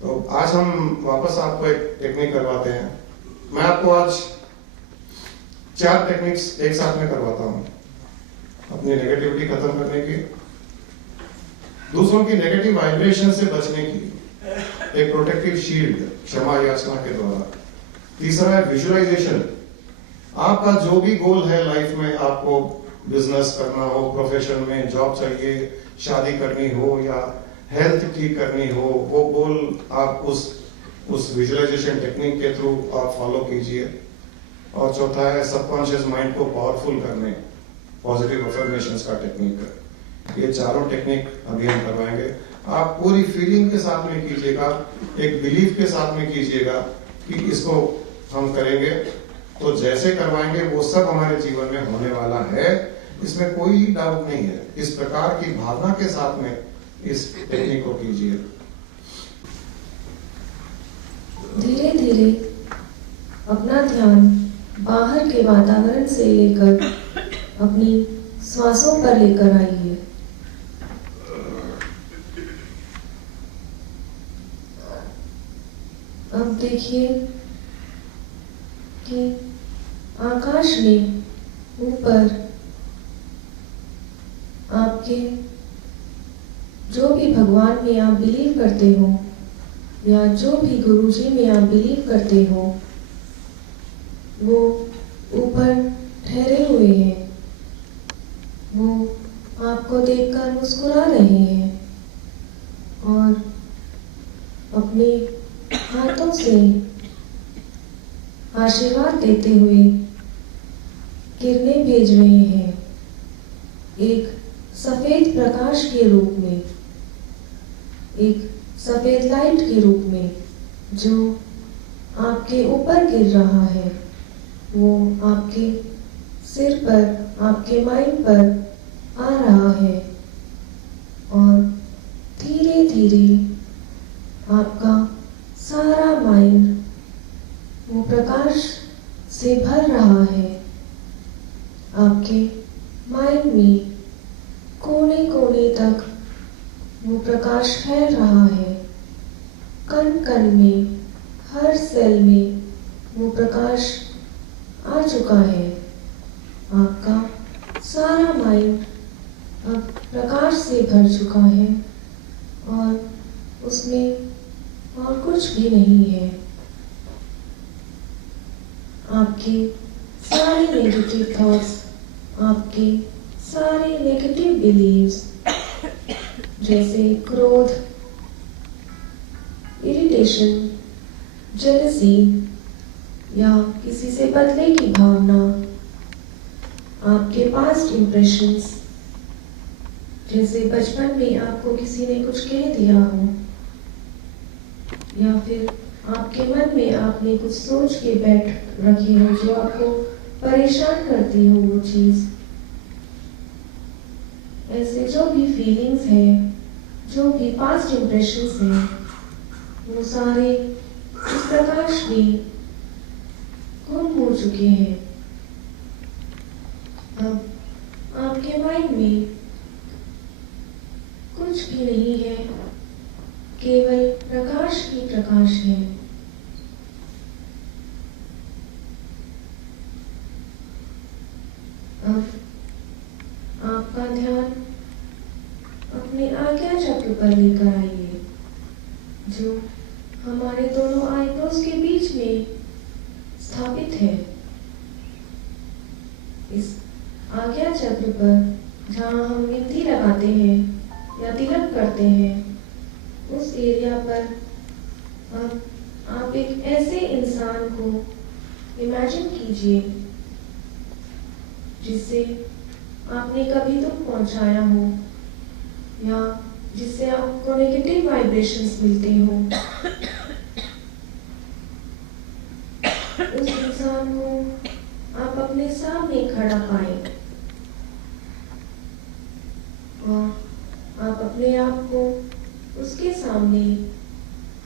तो आज हम वापस आपको एक टेक्निक करवाते हैं। मैं आपको आज 4 टेक्निक्स एक साथ में करवाता हूं अपनी नेगेटिविटी खत्म करने की, दूसरों की नेगेटिव वाइब्रेशन से बचने की, एक प्रोटेक्टिव शील्ड क्षमा याचना के द्वारा। तीसरा है विजुअलाइजेशन। आपका जो भी गोल है लाइफ में, आपको बिजनेस करना हो, प्रोफेशन में जॉब चाहिए, शादी करनी हो या हेल्थ ठीक करनी हो, वो गोल आप उस विजुअलाइजेशन टेक्निक के थ्रू आप फॉलो कीजिए। और चौथा है सबकॉन्शियस माइंड को पावरफुल करने, पॉजिटिव अफर्मेशंस का टेक्निक है। ये चारों टेक्निक अभी हम करवाएंगे। आप पूरी फीलिंग के साथ में कीजिएगा, एक बिलीफ के साथ में कीजिएगा कि इसको हम करेंगे तो जैसे करवाएंगे वो सब हमारे जीवन में होने वाला है, इसमें कोई डाउट नहीं है। इस प्रकार की भावना के साथ में इस टेक्निक को कीजिए। धीरे धीरे अपना ध्यान बाहर के वातावरण से लेकर अपनी श्वासों पर लेकर आइए। अब देखिए कि आकाश में ऊपर आपके जो भी भगवान में आप बिलीव करते हो या जो भी गुरुजी में आप बिलीव करते हो, वो ऊपर ठहरे हुए हैं। वो आपको देखकर मुस्कुरा रहे हैं और अपने हाथों से आशीर्वाद देते हुए किरणें भेज रहे हैं, एक सफेद प्रकाश के रूप में, एक सफेद लाइट के रूप में जो आपके ऊपर गिर रहा है। वो आपके सिर पर, आपके माइंड पर आ रहा है और धीरे धीरे आपका सारा माइंड वो प्रकाश से भर रहा है। आपके माइंड में कोने कोने तक वो प्रकाश फैल रहा है। कण कण में, हर सेल में वो प्रकाश आ चुका है। आपका सारा माइंड अब प्रकाश से भर चुका है और उसमें और कुछ भी नहीं है। आपके सारे नेगेटिव थॉट्स, आपके सारे नेगेटिव बिलीव्स जैसे क्रोध, इरिटेशन, जेलसी या किसी से बदले की भावना, आपके पास्ट इम्प्रेशंस जैसे बचपन में आपको किसी ने कुछ कह दिया हो या फिर आपके मन में आपने कुछ सोच के बैठ रखी हो जो आपको परेशान करती हो, वो चीज, ऐसे जो भी फीलिंग्स है, जो भी पास्ट इम्प्रेशंस हैं, वो सारे इस प्रकाश में गुम हो चुके हैं। अब आपके माइंड में कुछ भी नहीं है, केवल प्रकाश ही प्रकाश है। अब आपका ध्यान अपने आज्ञा चक्र पर लेकर आइए, जो हमारे दोनों आईब्रोज के बीच में स्थापित है। इस आज्ञा चक्र पर जहाँ हम मेहंदी लगाते हैं या तिलक करते हैं, उस एरिया पर अब आप एक ऐसे इंसान को इमेजिन कीजिए जिससे आपने कभी दुख पहुंचाया हो या जिससे आपको नेगेटिव वाइब्रेशंस मिलते हो। उस इंसान को आप अपने सामने खड़ा पाए और आप अपने आप को उसके सामने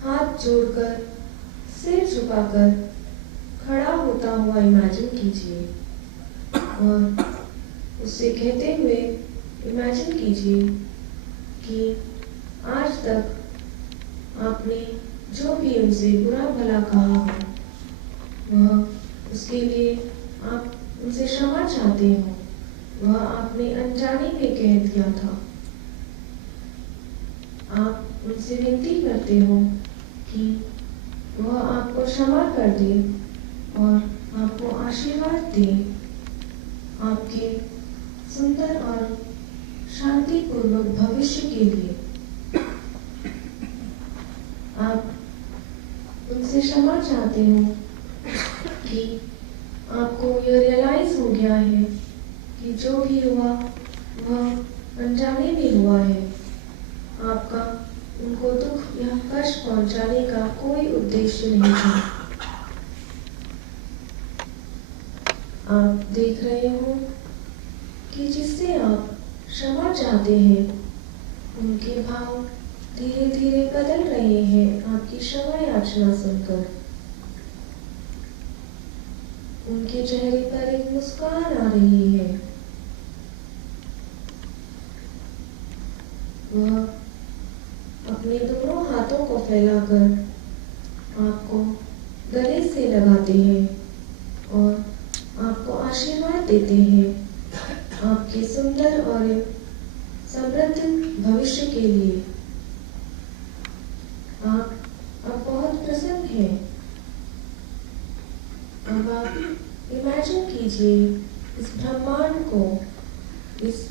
हाथ जोड़कर, सिर झुकाकर खड़ा होता हुआ इमेजिन कीजिए और उससे कहते हुए इमेजिन कीजिए कि आज तक आपने जो भी उनसे बुरा भला कहा हो, वह उसके लिए आप उनसे क्षमा चाहते हो, वह आपने अनजाने में कह दिया था। आप उनसे विनती करते हो कि वह आपको क्षमा कर दे और आपको आशीर्वाद दे, आपके सुंदर और शांतिपूर्वक भविष्य के लिए। आप उनसे क्षमा चाहते हो कि आपको यह रियलाइज हो गया है कि जो भी हुआ वह अनजाने में हुआ है। आपका उनको दुख या कष्ट पहुंचाने का कोई उद्देश्य नहीं था। आप देख रहे हो कि जिससे आप क्षमा चाहते हैं, उनके भाव धीरे धीरे बदल रहे हैं आपकी क्षमा याचना सुनकर। उनके चेहरे पर एक मुस्कान आ रही है। वह अपने दोनों हाथों को फैलाकर आपको गले से लगाते हैं और आपको आशीर्वाद देते हैं आपके सुंदर और समृद्ध भविष्य के लिए। आप अब बहुत प्रसन्न हैं। अब आप इमेजिन कीजिए इस ब्रह्मांड को, इस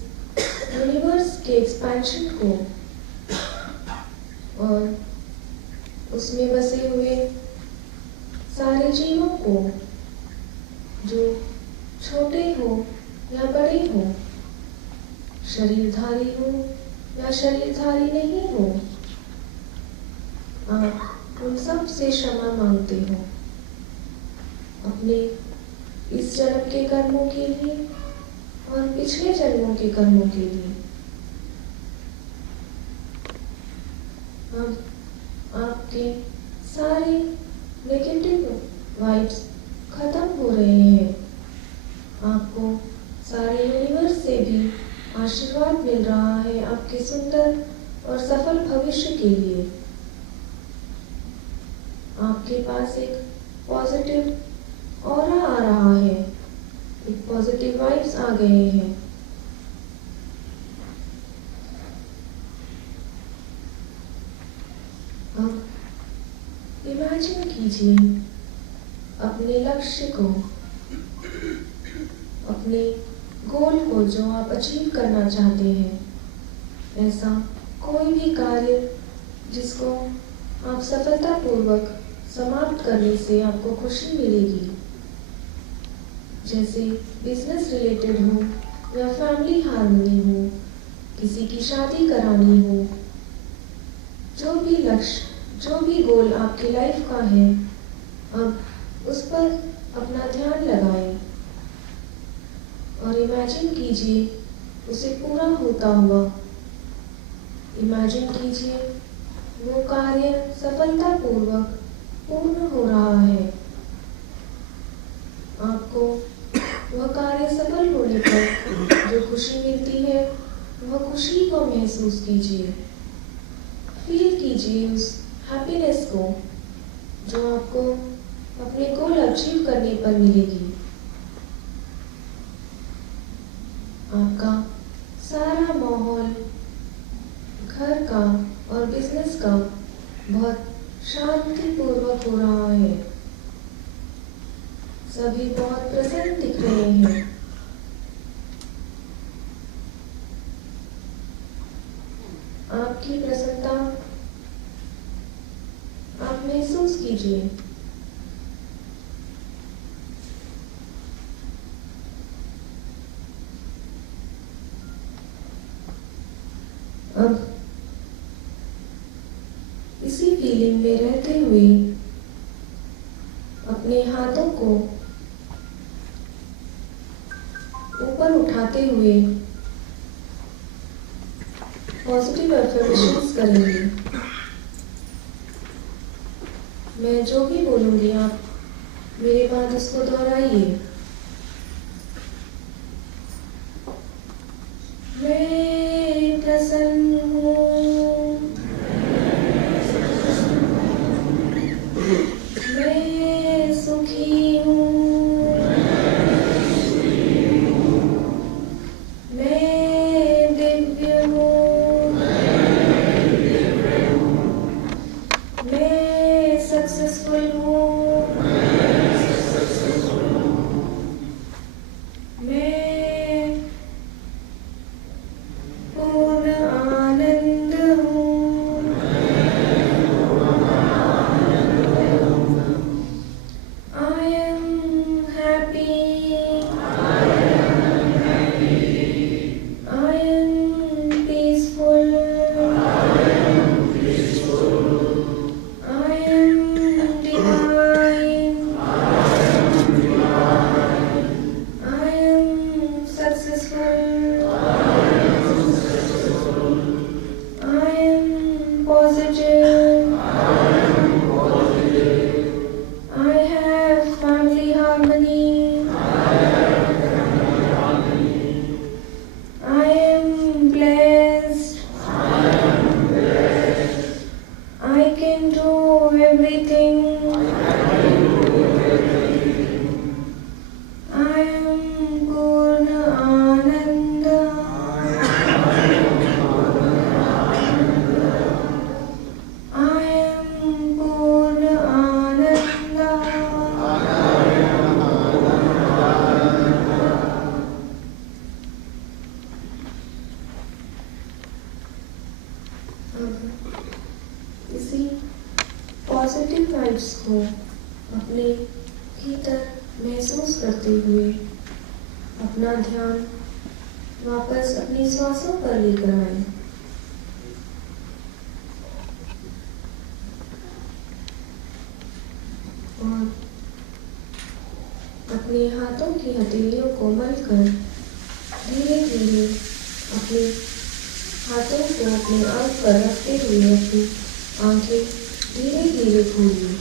यूनिवर्स के एक्सपेंशन को और उसमें बसे हुए सारे जीवों को, जो छोटे हो या बड़े हो, शरीरधारी हो या शरीरधारी नहीं हो। आप उन सब से क्षमा मांगते हो, अपने इस जन्म के कर्मों के लिए और पिछले जन्मों के कर्मों के लिए। अब आपके सारे नेगेटिव वाइब्स खत्म हो रहे हैं। आपको सारे यूनिवर्स से भी आशीर्वाद मिल रहा है आपके सुंदर और सफल भविष्य के लिए। आपके पास एक पॉजिटिव ऑरा आ रहा है, एक पॉजिटिव वाइब्स आ गए हैं। अब इमेजिन कीजिए अपने लक्ष्य को, अपने गोल को जो आप अचीव करना चाहते हैं, ऐसा कोई भी कार्य जिसको आप सफलतापूर्वक समाप्त करने से आपको खुशी मिलेगी, जैसे बिजनेस रिलेटेड हो या फैमिली हार्मनी हो, किसी की शादी करानी हो। जो भी लक्ष्य, जो भी गोल आपकी लाइफ का है, अब उस पर अपना ध्यान लगाएं और इमेजिन कीजिए उसे पूरा होता हुआ। इमेजिन कीजिए वो कार्य सफलतापूर्वक पूर्ण हो रहा है। आपको वह कार्य सफल होने पर जो खुशी मिलती है, वह खुशी को महसूस कीजिए, फील कीजिए उस हैप्पीनेस को जो आपको अपने गोल अचीव करने पर मिलेगी। आपका सारा माहौल घर का और बिजनेस का बहुत शांतिपूर्वक हो रहा है। सभी बहुत प्रसन्न दिख रहे हैं। आपकी प्रसन्नता आप महसूस कीजिए। अब इसी फीलिंग में रहते हुए अपने हाथों को ऊपर उठाते हुए पॉजिटिव अफर्मेशंस करेंगे। मैं जो भी बोलूंगी आप मेरे बाद उसको दोहराइए। मैं प्रसन्न हूँ, मैं सक्सेसफुल हूँ। मैं पूर्ण आनंद हूँ। I am happy. I am peaceful. I am divine. I am successful. I am positive. I have family harmony. I am blessed. I can do everything. I am Purna Ananda. I am Purna Ananda. अब इसी positive vibes को अपने भीतर महसूस करते हुए अपना ध्यान वापस अपनी श्वासों पर लेकर आए। और अपने हाथों की हथेलियों को मलकर धीरे धीरे अपने हाथों को अपने आंख पर रखते हुए अपनी आंखें धीरे धीरे खोलिए।